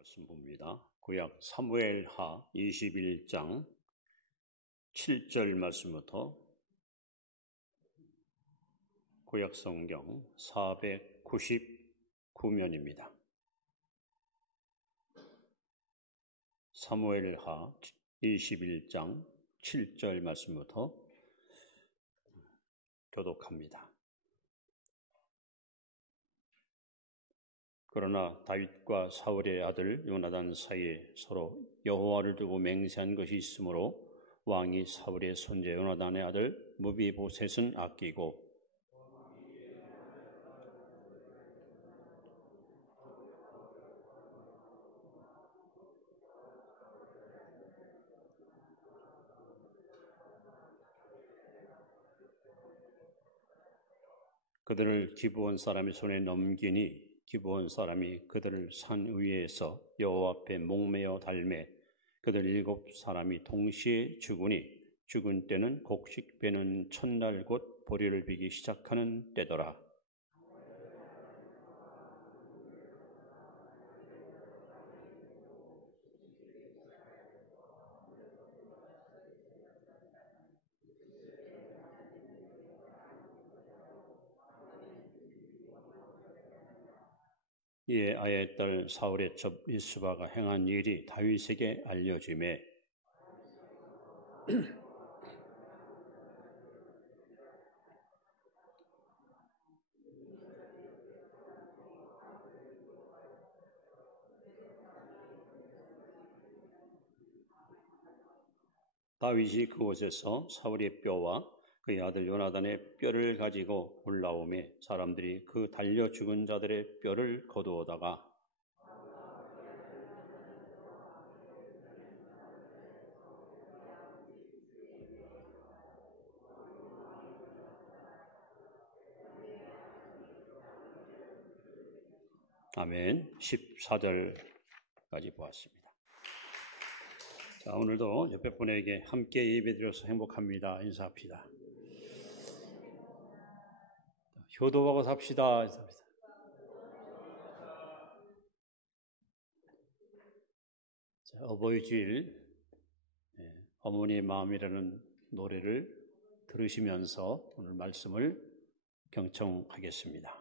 말씀 봅니다. 구약 사무엘하 21장 7절 말씀부터 구약 성경 499면입니다. 사무엘하 21장 7절 말씀부터 교독합니다. 그러나 다윗과 사울의 아들 요나단 사이에 서로 여호와를 두고 맹세한 것이 있으므로 왕이 사울의 손자 요나단의 아들 무비보셋은 아끼고 그들을 기브온 사람의 손에 넘기니 기브온 사람이 그들을 산 위에서 여호와 앞에 목매어 달매 그들 7사람이 동시에 죽으니 죽은 때는 곡식 베는 첫날 곧 보리를 비기 시작하는 때더라. 이에 아야의 딸 사울의 첩 리스바가 행한 일이 다윗에게 알려지매 다윗이 그곳에서 사울의 뼈와 그의 아들 요나단의 뼈를 가지고 올라오매 사람들이 그 달려 죽은 자들의 뼈를 거두어다가 아멘. 14절까지 보았습니다. 자, 오늘도 옆에 분에게 함께 예배드려서 행복합니다. 인사합시다. 효도하고 삽시다. 자, 어버이 주일 어머니의 마음이라는 노래를 들으시면서 오늘 말씀을 경청하겠습니다.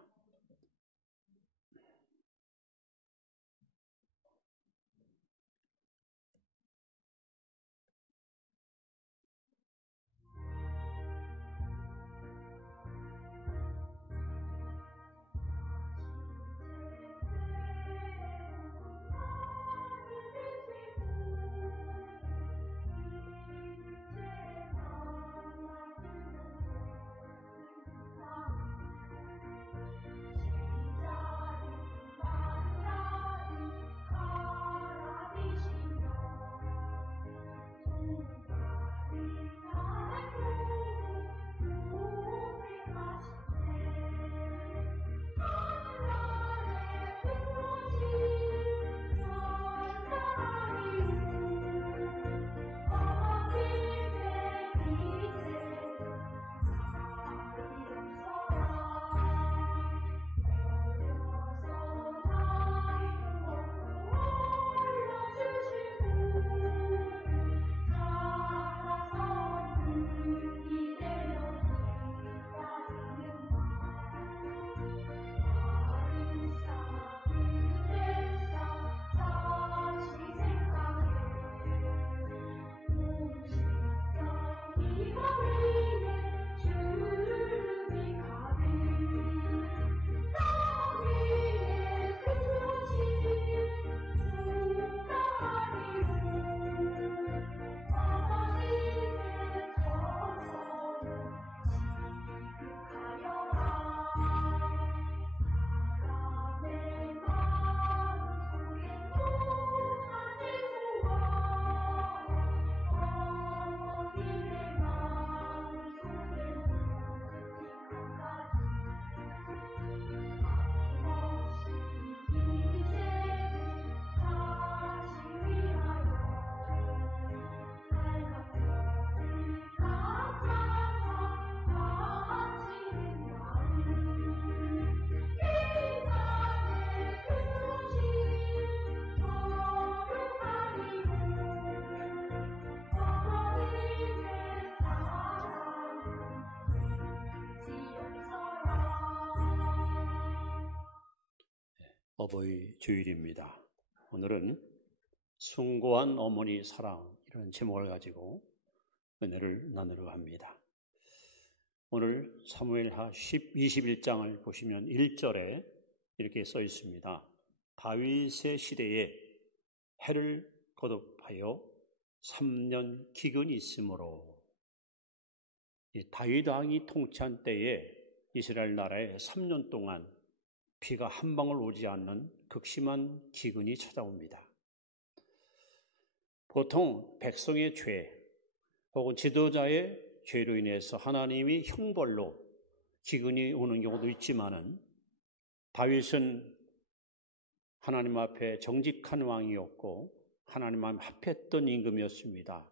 어버이 주일입니다. 오늘은 숭고한 어머니 사랑, 이런 제목을 가지고 은혜를 나누려 합니다. 오늘 사무엘하 21장을 보시면 1절에 이렇게 써 있습니다. 다윗의 시대에 해를 거듭하여 3년 기근이 있으므로, 다윗 왕이 통치한 때에 이스라엘 나라에 3년 동안 비가 한 방울 오지 않는 극심한 기근이 찾아옵니다. 보통 백성의 죄 혹은 지도자의 죄로 인해서 하나님이 형벌로 기근이 오는 경우도 있지만은, 다윗은 하나님 앞에 정직한 왕이었고 하나님 앞에 합했던 임금이었습니다.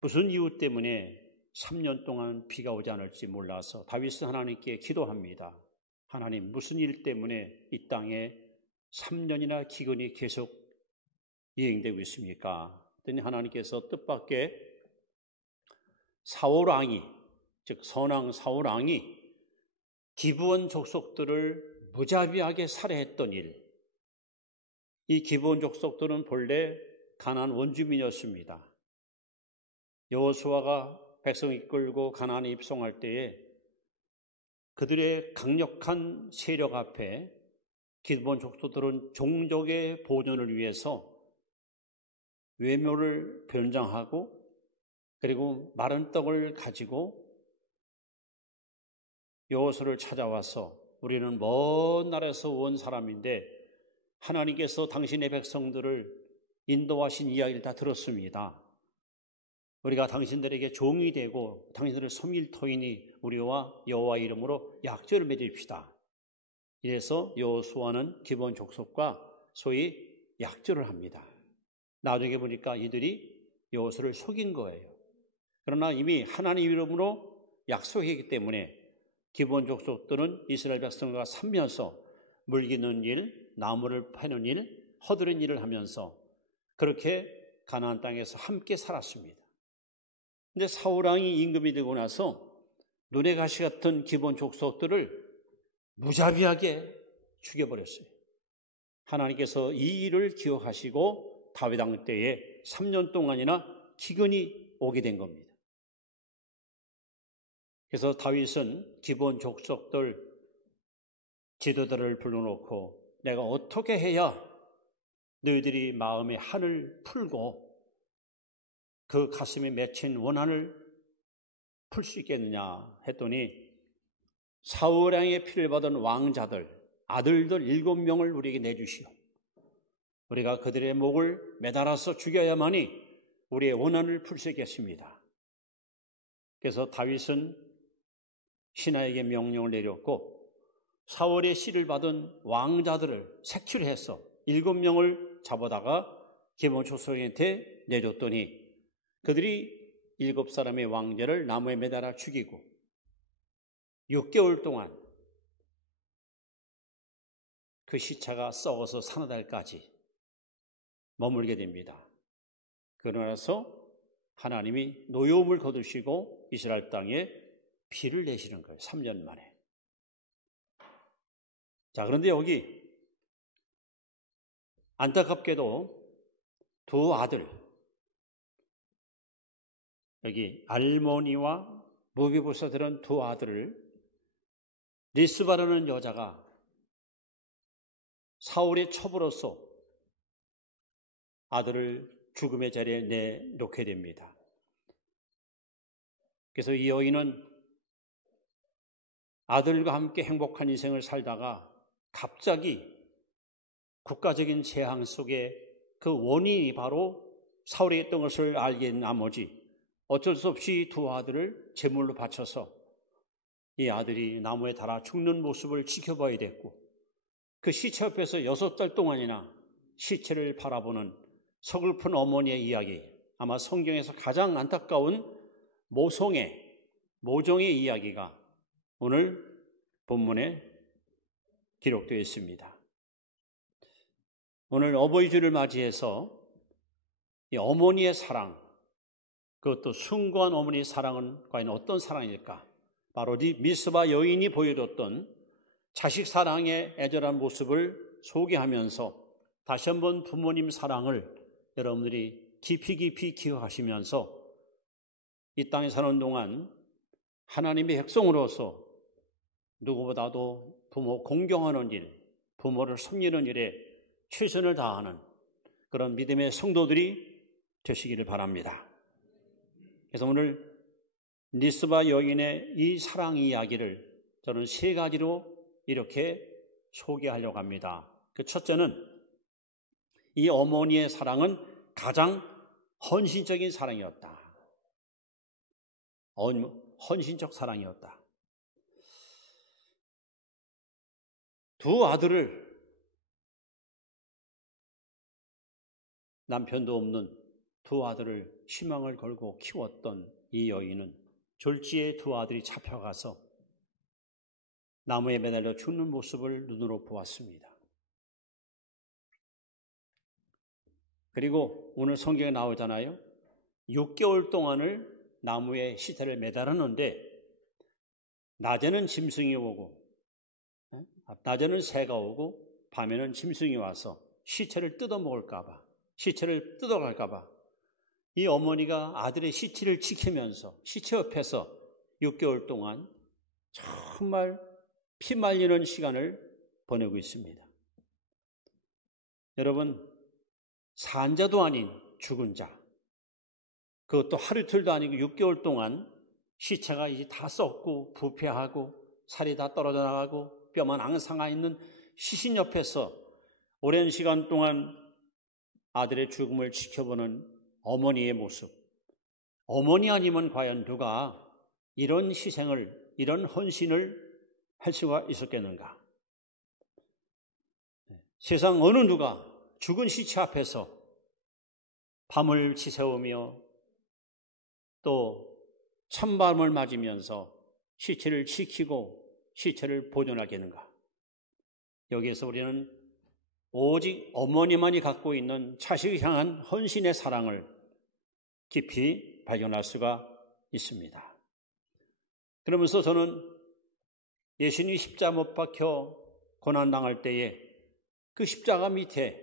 무슨 이유 때문에 3년 동안 비가 오지 않을지 몰라서 다윗은 하나님께 기도합니다. 하나님, 무슨 일 때문에 이 땅에 3년이나 기근이 계속 이행되고 있습니까? 그랬더니 하나님께서 뜻밖의 사울 왕이, 즉 선왕 사울 왕이 기브온 족속들을 무자비하게 살해했던 일. 이 기브온 족속들은 본래 가나안 원주민이었습니다. 여호수아가 백성을 이끌고 가나안에 입성할 때에 그들의 강력한 세력 앞에 기브온 족속들은 종족의 보존을 위해서 외모를 변장하고, 그리고 마른 떡을 가지고 여호수아를 찾아와서 우리는 먼 나라에서 온 사람인데 하나님께서 당신의 백성들을 인도하신 이야기를 다 들었습니다. 우리가 당신들에게 종이 되고 당신들을 섬길 터이니 우리와 여호와 이름으로 약조를 맺읍시다. 이래서 여호수아는 기브온 족속과 소위 약조를 합니다. 나중에 보니까 이들이 여호수아를 속인 거예요. 그러나 이미 하나님 이름으로 약속했기 때문에 기브온 족속들은 이스라엘 백성과 살면서 물기는 일, 나무를 패는 일, 허드렛 일을 하면서 그렇게 가나안 땅에서 함께 살았습니다. 근데 사울 왕이 임금이 되고 나서 눈의 가시 같은 기브온 족속들을 무자비하게 죽여버렸어요. 하나님께서 이 일을 기억하시고 다윗 왕 때에 3년 동안이나 기근이 오게 된 겁니다. 그래서 다윗은 기브온 족속들 지도자를 불러놓고 내가 어떻게 해야 너희들이 마음의 한을 풀고 그 가슴에 맺힌 원한을 풀 수 있겠느냐 했더니, 사울 왕의 피를 받은 왕자들, 아들들 7명을 우리에게 내주시오. 우리가 그들의 목을 매달아서 죽여야만이 우리의 원한을 풀 수 있겠습니다. 그래서 다윗은 신하에게 명령을 내렸고 사울의 씨를 받은 왕자들을 색출해서 7명을 잡아다가 기브온 족속한테 내줬더니 그들이 7사람의 왕자를 나무에 매달아 죽이고 6개월 동안 그 시체가 썩어서 사나달까지 머물게 됩니다. 그러나서 하나님이 노여움을 거두시고 이스라엘 땅에 비를 내시는 거예요. 3년 만에. 자, 그런데 여기 안타깝게도 두 아들, 여기 알모니와 무비보셋이라는 두 아들을 리스바라는 여자가 사울의 첩으로서 아들을 죽음의 자리에 내놓게 됩니다. 그래서 이 여인은 아들과 함께 행복한 인생을 살다가 갑자기 국가적인 재앙 속에 그 원인이 바로 사울이 했던 것을 알게 된 나머지 어쩔 수 없이 두 아들을 제물로 바쳐서 이 아들이 나무에 달아 죽는 모습을 지켜봐야 됐고, 그 시체 옆에서 6달 동안이나 시체를 바라보는 서글픈 어머니의 이야기, 아마 성경에서 가장 안타까운 모종의 이야기가 오늘 본문에 기록되어 있습니다. 오늘 어버이 주를 맞이해서 이 어머니의 사랑, 그것도 숭고한 어머니의 사랑은 과연 어떤 사랑일까? 바로 미스바 여인이 보여줬던 자식 사랑의 애절한 모습을 소개하면서 다시 한번 부모님 사랑을 여러분들이 깊이 기억하시면서 이 땅에 사는 동안 하나님의 백성으로서 누구보다도 부모 공경하는 일, 부모를 섬기는 일에 최선을 다하는 그런 믿음의 성도들이 되시기를 바랍니다. 그래서 오늘 리스바 여인의 이 사랑 이야기를 저는 세 가지로 이렇게 소개하려고 합니다. 그 첫째는 이 어머니의 사랑은 가장 헌신적인 사랑이었다. 헌신적 사랑이었다. 두 아들을 남편도 없는 두 아들을 희망을 걸고 키웠던 이 여인은 졸지에 두 아들이 잡혀가서 나무에 매달려 죽는 모습을 눈으로 보았습니다. 그리고 오늘 성경에 나오잖아요. 6개월 동안을 나무에 시체를 매달았는데 낮에는 짐승이 오고 낮에는 새가 오고 밤에는 짐승이 와서 시체를 뜯어먹을까 봐, 시체를 뜯어갈까 봐 이 어머니가 아들의 시체를 지키면서 시체 옆에서 6개월 동안 정말 피 말리는 시간을 보내고 있습니다. 여러분, 산 자도 아닌 죽은 자, 그것도 하루 이틀도 아니고 6개월 동안 시체가 이제 다 썩고 부패하고 살이 다 떨어져 나가고 뼈만 앙상아 있는 시신 옆에서 오랜 시간 동안 아들의 죽음을 지켜보는 어머니의 모습. 어머니 아니면 과연 누가 이런 희생을, 이런 헌신을 할 수가 있었겠는가? 세상 어느 누가 죽은 시체 앞에서 밤을 지새우며 또 찬바람을 맞으면서 시체를 지키고 시체를 보존하겠는가? 여기에서 우리는 오직 어머니만이 갖고 있는 자식을 향한 헌신의 사랑을 깊이 발견할 수가 있습니다. 그러면서 저는 예수님이 십자가 못 박혀 고난당할 때에 그 십자가 밑에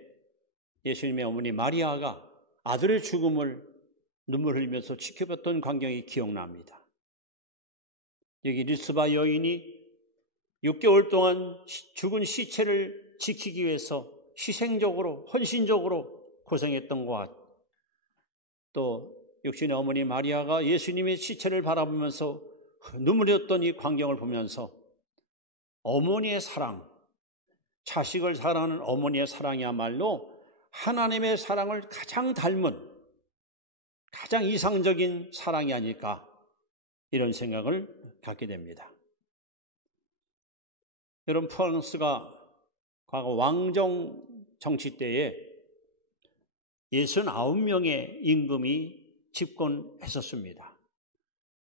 예수님의 어머니 마리아가 아들의 죽음을 눈물 흘리면서 지켜봤던 광경이 기억납니다. 여기 리스바 여인이 6개월 동안 죽은 시체를 지키기 위해서 희생적으로, 헌신적으로 고생했던 것, 또 육신의 어머니 마리아가 예수님의 시체를 바라보면서 눈물이 흘렸던 이 광경을 보면서 어머니의 사랑, 자식을 사랑하는 어머니의 사랑이야말로 하나님의 사랑을 가장 닮은, 가장 이상적인 사랑이 아닐까, 이런 생각을 갖게 됩니다. 여러분, 프랑스가 과거 왕정 정치 때에 69명의 임금이 집권했었습니다.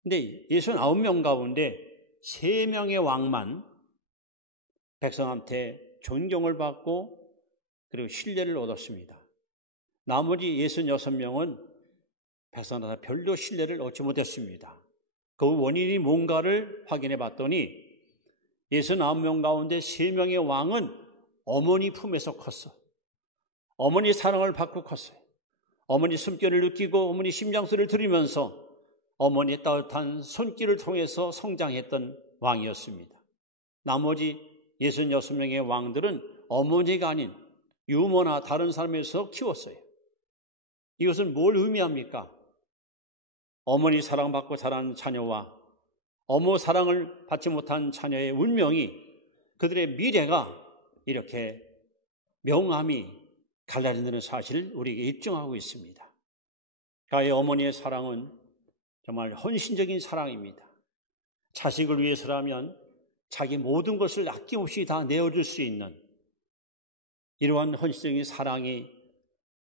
근데 69명 가운데 3명의 왕만 백성한테 존경을 받고 그리고 신뢰를 얻었습니다. 나머지 66명은 백성한테 별로 신뢰를 얻지 못했습니다. 그 원인이 뭔가를 확인해 봤더니 69명 가운데 3명의 왕은 어머니 품에서 컸어. 어머니 사랑을 받고 컸어요. 어머니 숨결을 느끼고 어머니 심장소리를 들으면서 어머니의 따뜻한 손길을 통해서 성장했던 왕이었습니다. 나머지 66명의 왕들은 어머니가 아닌 유모나 다른 사람에서 키웠어요. 이것은 뭘 의미합니까? 어머니 사랑받고 자란 자녀와 어머 사랑을 받지 못한 자녀의 운명이, 그들의 미래가 이렇게 명암이 갈라진다는 사실을 우리에게 입증하고 있습니다. 가의 어머니의 사랑은 정말 헌신적인 사랑입니다. 자식을 위해서라면 자기 모든 것을 아낌없이 다 내어줄 수 있는 이러한 헌신적인 사랑이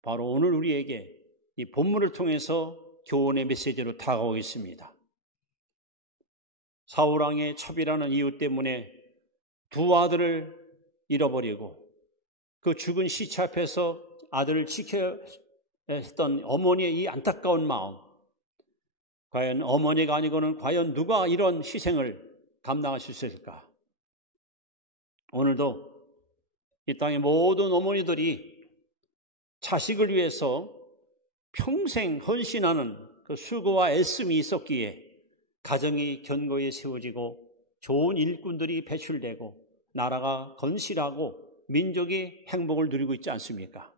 바로 오늘 우리에게 이 본문을 통해서 교훈의 메시지로 다가오고 있습니다. 사울왕의 첩이라는 이유 때문에 두 아들을 잃어버리고 그 죽은 시체 앞에서 아들을 지켜야 했던 어머니의 이 안타까운 마음, 과연 어머니가 아니고는 과연 누가 이런 희생을 감당할 수 있을까? 오늘도 이 땅의 모든 어머니들이 자식을 위해서 평생 헌신하는 그 수고와 애씀이 있었기에 가정이 견고히 세워지고 좋은 일꾼들이 배출되고 나라가 건실하고 민족이 행복을 누리고 있지 않습니까?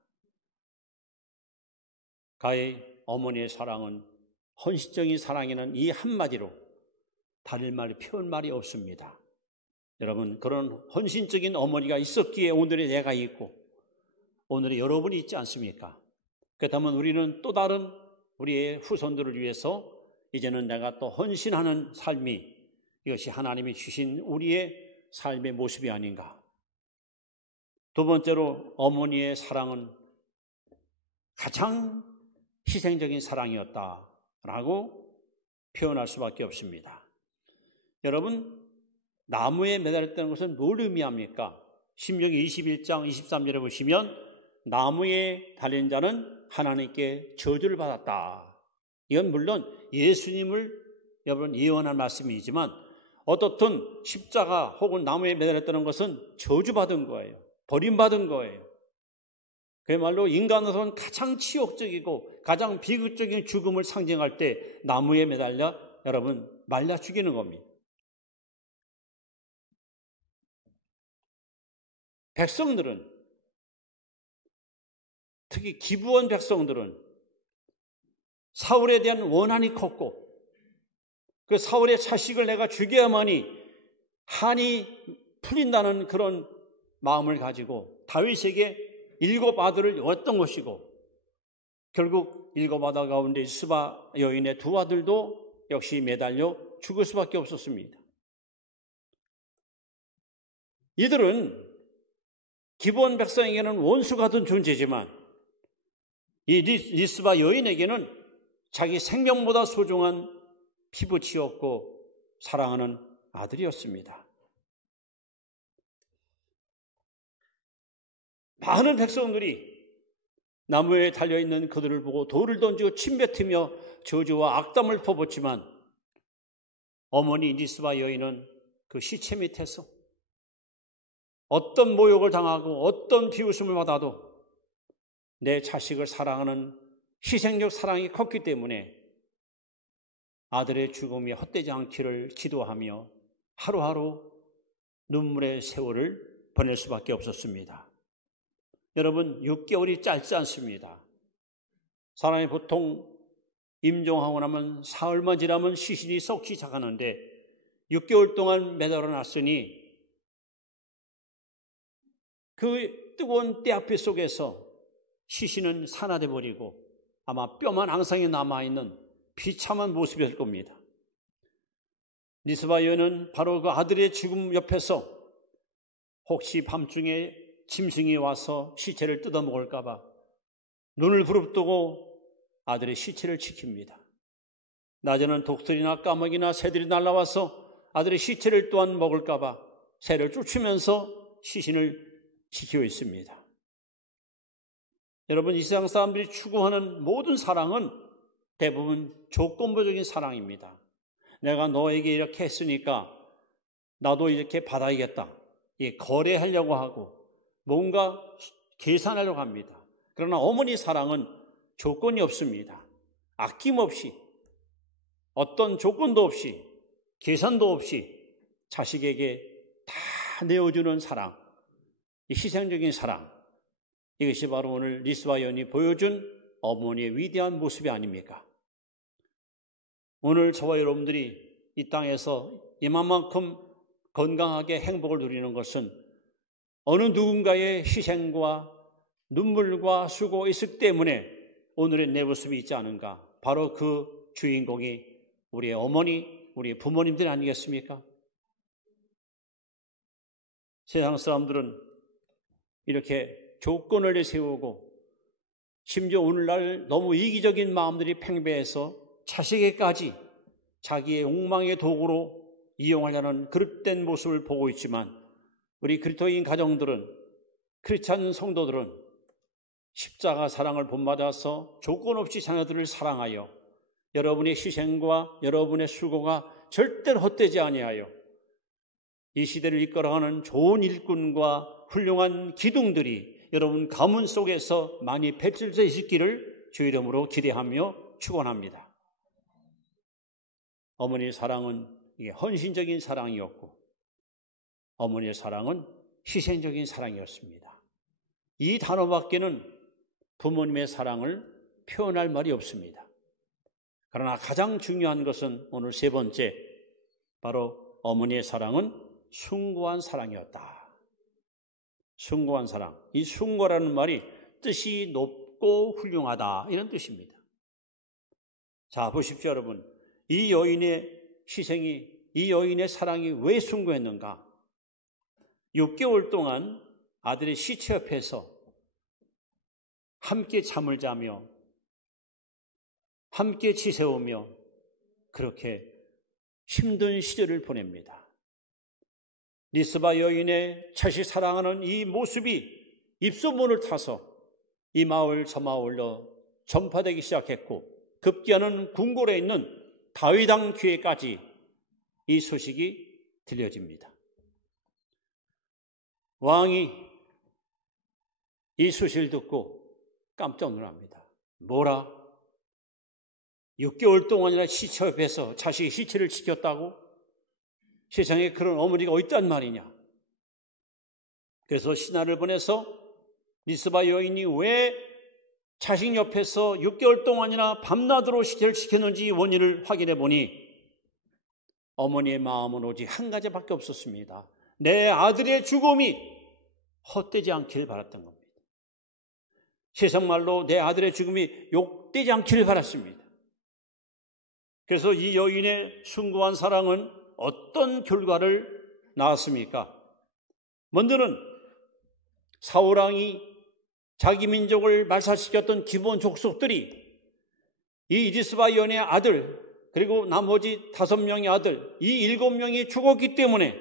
가히 어머니의 사랑은 헌신적인 사랑에는 이 한마디로 다른 말이 표현 말이 없습니다. 여러분, 그런 헌신적인 어머니가 있었기에 오늘의 내가 있고 오늘의 여러분이 있지 않습니까? 그렇다면 우리는 또 다른 우리의 후손들을 위해서 이제는 내가 또 헌신하는 삶이 이것이 하나님이 주신 우리의 삶의 모습이 아닌가. 두 번째로 어머니의 사랑은 가장 희생적인 사랑이었다라고 표현할 수밖에 없습니다. 여러분, 나무에 매달렸다는 것은 뭘 의미합니까? 신명기 21장 23절에 보시면 나무에 달린 자는 하나님께 저주를 받았다. 이건 물론 예수님을 여러분 예언한 말씀이지만 어떻든 십자가 혹은 나무에 매달렸다는 것은 저주받은 거예요. 버림받은 거예요. 그야말로 인간으로서는 가장 치욕적이고 가장 비극적인 죽음을 상징할 때 나무에 매달려 여러분 말려 죽이는 겁니다. 백성들은, 특히 기브온 백성들은 사울에 대한 원한이 컸고 그 사울의 자식을 내가 죽여야만이 한이 풀린다는 그런 마음을 가지고 다윗에게 7 아들을 얻던 것이고 결국 7 아들 가운데 스바 여인의 2 아들도 역시 매달려 죽을 수밖에 없었습니다. 이들은 기브온 백성에게는 원수 같은 존재지만 이 리스바 여인에게는 자기 생명보다 소중한 피부치였고 사랑하는 아들이었습니다. 많은 백성들이 나무에 달려있는 그들을 보고 돌을 던지고 침뱉으며 저주와 악담을 퍼붓지만 어머니 리스바 여인은 그 시체 밑에서 어떤 모욕을 당하고 어떤 비웃음을 받아도 내 자식을 사랑하는 희생적 사랑이 컸기 때문에 아들의 죽음이 헛되지 않기를 기도하며 하루하루 눈물의 세월을 보낼 수밖에 없었습니다. 여러분, 6개월이 짧지 않습니다. 사람이 보통 임종하고 나면 사흘만 지나면 시신이 썩기 시작하는데 6개월 동안 매달아 놨으니 그 뜨거운 떼앞빛 속에서 시신은 산화돼 버리고 아마 뼈만 앙상에 남아있는 비참한 모습이었을 겁니다. 리스바 여인은 바로 그 아들의 죽음 옆에서 혹시 밤중에 짐승이 와서 시체를 뜯어먹을까 봐 눈을 부릅뜨고 아들의 시체를 지킵니다. 낮에는 독수리나 까마귀나 새들이 날아와서 아들의 시체를 또한 먹을까 봐 새를 쫓으면서 시신을 지키고 있습니다. 여러분, 이 세상 사람들이 추구하는 모든 사랑은 대부분 조건부적인 사랑입니다. 내가 너에게 이렇게 했으니까 나도 이렇게 받아야겠다. 거래하려고 하고 뭔가 계산하려고 합니다. 그러나 어머니 사랑은 조건이 없습니다. 아낌없이 어떤 조건도 없이 계산도 없이 자식에게 다 내어주는 사랑, 이 희생적인 사랑, 이것이 바로 오늘 리스바 여인이 보여준 어머니의 위대한 모습이 아닙니까? 오늘 저와 여러분들이 이 땅에서 이만큼 건강하게 행복을 누리는 것은 어느 누군가의 희생과 눈물과 수고 있을 때문에 오늘의 내 모습이 있지 않은가? 바로 그 주인공이 우리의 어머니, 우리의 부모님들 아니겠습니까? 세상 사람들은 이렇게 조건을 내세우고 심지어 오늘날 너무 이기적인 마음들이 팽배해서 자식에게까지 자기의 욕망의 도구로 이용하려는 그릇된 모습을 보고 있지만 우리 그리스도인 가정들은, 크리스찬 성도들은 십자가 사랑을 본받아서 조건 없이 자녀들을 사랑하여 여러분의 희생과 여러분의 수고가 절대로 헛되지 아니하여 이 시대를 이끌어가는 좋은 일꾼과 훌륭한 기둥들이 여러분 가문 속에서 많이 펼쳐져 있기를 주 이름으로 기대하며 축원합니다. 어머니의 사랑은 이게 헌신적인 사랑이었고 어머니의 사랑은 희생적인 사랑이었습니다. 이 단어밖에는 부모님의 사랑을 표현할 말이 없습니다. 그러나 가장 중요한 것은 오늘 세 번째, 바로 어머니의 사랑은 숭고한 사랑이었다. 숭고한 사랑. 이 숭고라는 말이 뜻이 높고 훌륭하다 이런 뜻입니다. 자, 보십시오 여러분. 이 여인의 희생이, 이 여인의 사랑이 왜 숭고했는가? 6개월 동안 아들의 시체 옆에서 함께 잠을 자며 함께 지새우며 그렇게 힘든 시절을 보냅니다. 리스바 여인의 자식 사랑하는 이 모습이 입소문을 타서 이 마을 저 마을로 전파되기 시작했고 급기야는 궁궐에 있는 다윗 왕 귀에까지 이 소식이 들려집니다. 왕이 이 소식을 듣고 깜짝 놀랍니다. 뭐라? 6개월 동안이나 시체 옆에서 자식의 시체를 지켰다고? 세상에 그런 어머니가 어딨단 말이냐? 그래서 신하를 보내서 리스바 여인이 왜 자식 옆에서 6개월 동안이나 밤낮으로 시체를 지켰는지 원인을 확인해 보니 어머니의 마음은 오직 한 가지밖에 없었습니다. 내 아들의 죽음이 헛되지 않길 바랐던 겁니다. 세상 말로 내 아들의 죽음이 욕되지 않길 바랐습니다. 그래서 이 여인의 숭고한 사랑은 어떤 결과를 낳았습니까? 먼저는 사울왕이 자기 민족을 말살시켰던 기브온 족속들이 이 리스바 여인의 아들 그리고 나머지 5명의 아들 이 7명이 죽었기 때문에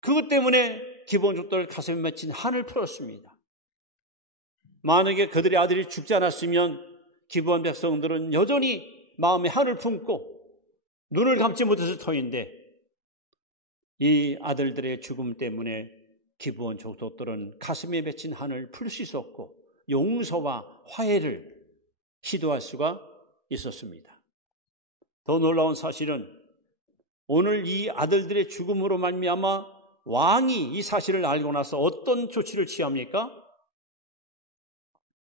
그것 때문에 기브온 족속들 가슴에 맺힌 한을 풀었습니다. 만약에 그들의 아들이 죽지 않았으면 기브온 백성들은 여전히 마음에 한을 품고 눈을 감지 못했을 터인데 이 아들들의 죽음 때문에 기브온 족속들은 가슴에 맺힌 한을 풀 수 있었고 용서와 화해를 시도할 수가 있었습니다. 더 놀라운 사실은 오늘 이 아들들의 죽음으로 말미암아 왕이 이 사실을 알고 나서 어떤 조치를 취합니까?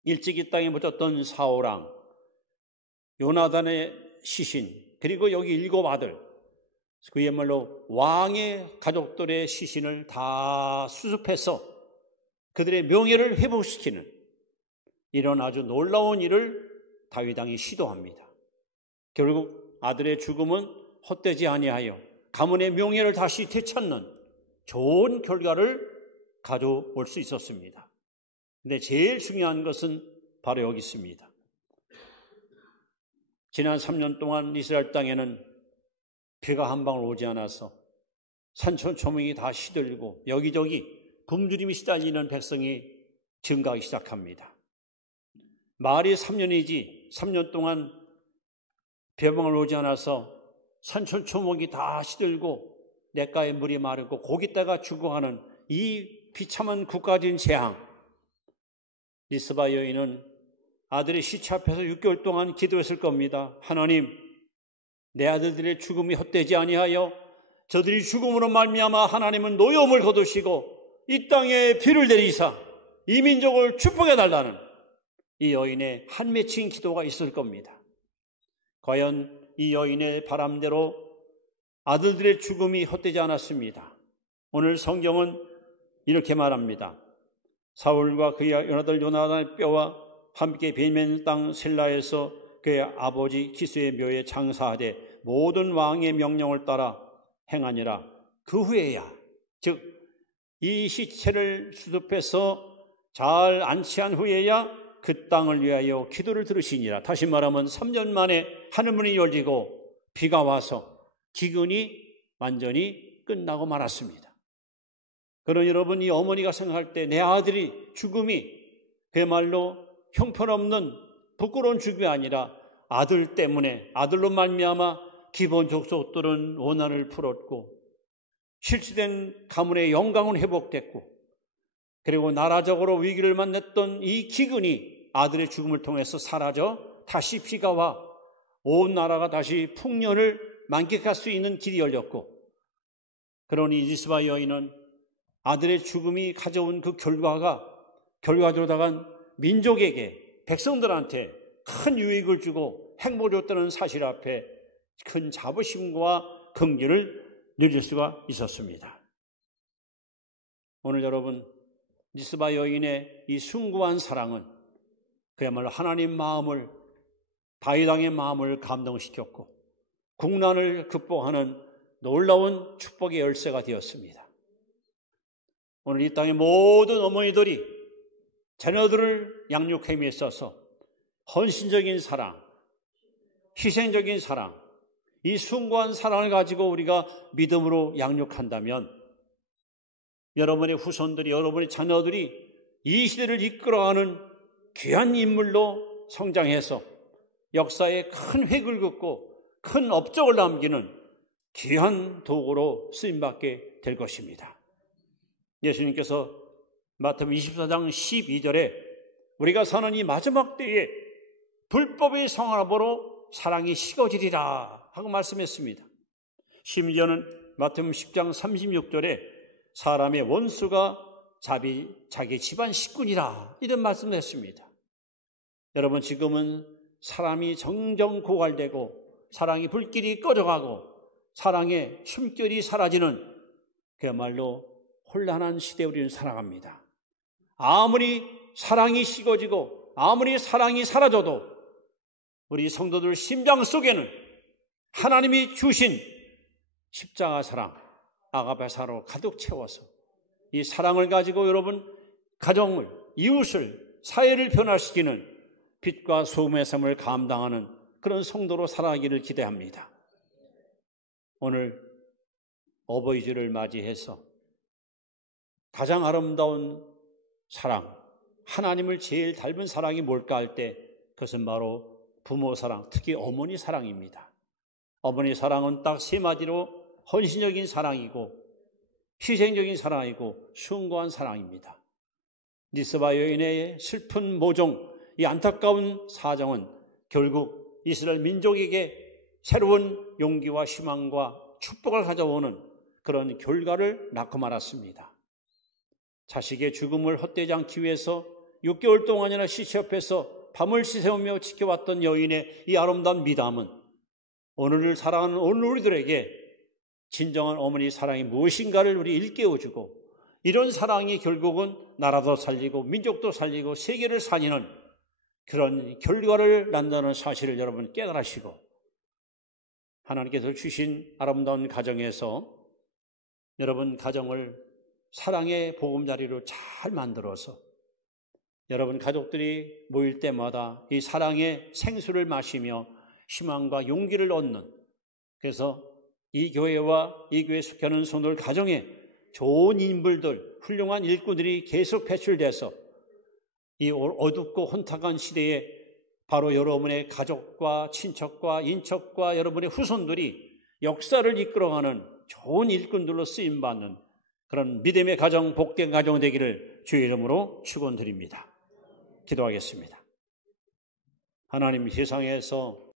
일찍 이 땅에 묻혔던 사울왕, 요나단의 시신, 그리고 여기 7 아들, 그야말로 왕의 가족들의 시신을 다 수습해서 그들의 명예를 회복시키는 이런 아주 놀라운 일을 다윗 왕이 시도합니다. 결국 아들의 죽음은 헛되지 아니하여 가문의 명예를 다시 되찾는 좋은 결과를 가져올 수 있었습니다. 근데 제일 중요한 것은 바로 여기 있습니다. 지난 3년 동안 이스라엘 땅에는 비가 한 방울 오지 않아서 산천초목이 다 시들고 여기저기 굶주림이 시달리는 백성이 증가하기 시작합니다. 말이 3년이지 3년 동안 비 한 방울 오지 않아서 산천초목이 다 시들고 냇가에 물이 마르고 고깃대가 죽어가는 이 비참한 국가적인 재앙. 리스바 여인은 아들의 시체 앞에서 6개월 동안 기도했을 겁니다. 하나님, 내 아들들의 죽음이 헛되지 아니하여 저들이 죽음으로 말미암아 하나님은 노여움을 거두시고 이 땅에 비를 내리사 이 민족을 축복해 달라는 이 여인의 한 맺힌 기도가 있을 겁니다. 과연 이 여인의 바람대로 아들들의 죽음이 헛되지 않았습니다. 오늘 성경은 이렇게 말합니다. 사울과 그의 아들 요나단의 뼈와 함께 베냐민 땅 셀라에서 그의 아버지 기스의 묘에 장사하되 모든 왕의 명령을 따라 행하니라. 그 후에야, 즉 이 시체를 수습해서 잘 안치한 후에야 그 땅을 위하여 기도를 들으시니라. 다시 말하면 3년 만에 하늘문이 열리고 비가 와서 기근이 완전히 끝나고 말았습니다. 그러나 여러분, 이 어머니가 생각할 때 내 아들이 죽음이 그야말로 형편없는 부끄러운 죽음이 아니라 아들 때문에, 아들로 말미암아 기브온 족속들은 원한을 풀었고 실추된 가문의 영광은 회복됐고, 그리고 나라적으로 위기를 만났던 이 기근이 아들의 죽음을 통해서 사라져 다시 비가 와 온 나라가 다시 풍년을 만끽할 수 있는 길이 열렸고, 그러니 리스바 여인은 아들의 죽음이 가져온 그 결과적으로다간 민족에게, 백성들한테 큰 유익을 주고 행복을 줬다는 사실 앞에 큰 자부심과 긍지를 누릴 수가 있었습니다. 오늘 여러분, 리스바 여인의 이 숭고한 사랑은 그야말로 하나님 마음을, 다윗 왕의 마음을 감동시켰고 국난을 극복하는 놀라운 축복의 열쇠가 되었습니다. 오늘 이 땅의 모든 어머니들이 자녀들을 양육함에 있어서 헌신적인 사랑, 희생적인 사랑, 이 숭고한 사랑을 가지고 우리가 믿음으로 양육한다면 여러분의 후손들이, 여러분의 자녀들이 이 시대를 이끌어가는 귀한 인물로 성장해서 역사에 큰 획을 긋고 큰 업적을 남기는 귀한 도구로 쓰임받게 될 것입니다. 예수님께서 마태복음 24장 12절에 우리가 사는 이 마지막 때에 불법의 성화보로 사랑이 식어지리라 하고 말씀했습니다. 심지어는 마태복음 10장 36절에 사람의 원수가 자기 집안 식구니라 이런 말씀을 했습니다. 여러분, 지금은 사람이 점점 고갈되고 사랑의 불길이 꺼져가고 사랑의 숨결이 사라지는 그야말로 혼란한 시대에 우리는 살아갑니다. 아무리 사랑이 식어지고 아무리 사랑이 사라져도 우리 성도들 심장 속에는 하나님이 주신 십자가 사랑, 아가페 사랑으로 가득 채워서 이 사랑을 가지고 여러분 가정을, 이웃을, 사회를 변화시키는 빛과 소금의 삶을 감당하는 그런 성도로 살아가기를 기대합니다. 오늘 어버이주를 맞이해서 가장 아름다운 사랑, 하나님을 제일 닮은 사랑이 뭘까 할 때 그것은 바로 부모 사랑, 특히 어머니 사랑입니다. 어머니 사랑은 딱 세 마디로 헌신적인 사랑이고 희생적인 사랑이고 숭고한 사랑입니다. 리스바 여인의 슬픈 모종, 이 안타까운 사정은 결국 이스라엘 민족에게 새로운 용기와 희망과 축복을 가져오는 그런 결과를 낳고 말았습니다. 자식의 죽음을 헛되지 않기 위해서 6개월 동안이나 시체 옆에서 밤을 지새우며 지켜왔던 여인의 이 아름다운 미담은 오늘을 사랑하는 오늘 우리들에게 진정한 어머니 사랑이 무엇인가를 우리 일깨워주고, 이런 사랑이 결국은 나라도 살리고 민족도 살리고 세계를 살리는 그런 결과를 낳는다는 사실을 여러분 깨달으시고, 하나님께서 주신 아름다운 가정에서 여러분 가정을 사랑의 보금자리로 잘 만들어서 여러분 가족들이 모일 때마다 이 사랑의 생수를 마시며 희망과 용기를 얻는, 그래서 이 교회와 이 교회에 속하는 성도들 가정에 좋은 인물들, 훌륭한 일꾼들이 계속 배출돼서 이 어둡고 혼탁한 시대에 바로 여러분의 가족과 친척과 인척과 여러분의 후손들이 역사를 이끌어가는 좋은 일꾼들로 쓰임받는 그런 믿음의 가정, 복된 가정 되기를 주의 이름으로 축원드립니다. 기도하겠습니다. 하나님, 세상에서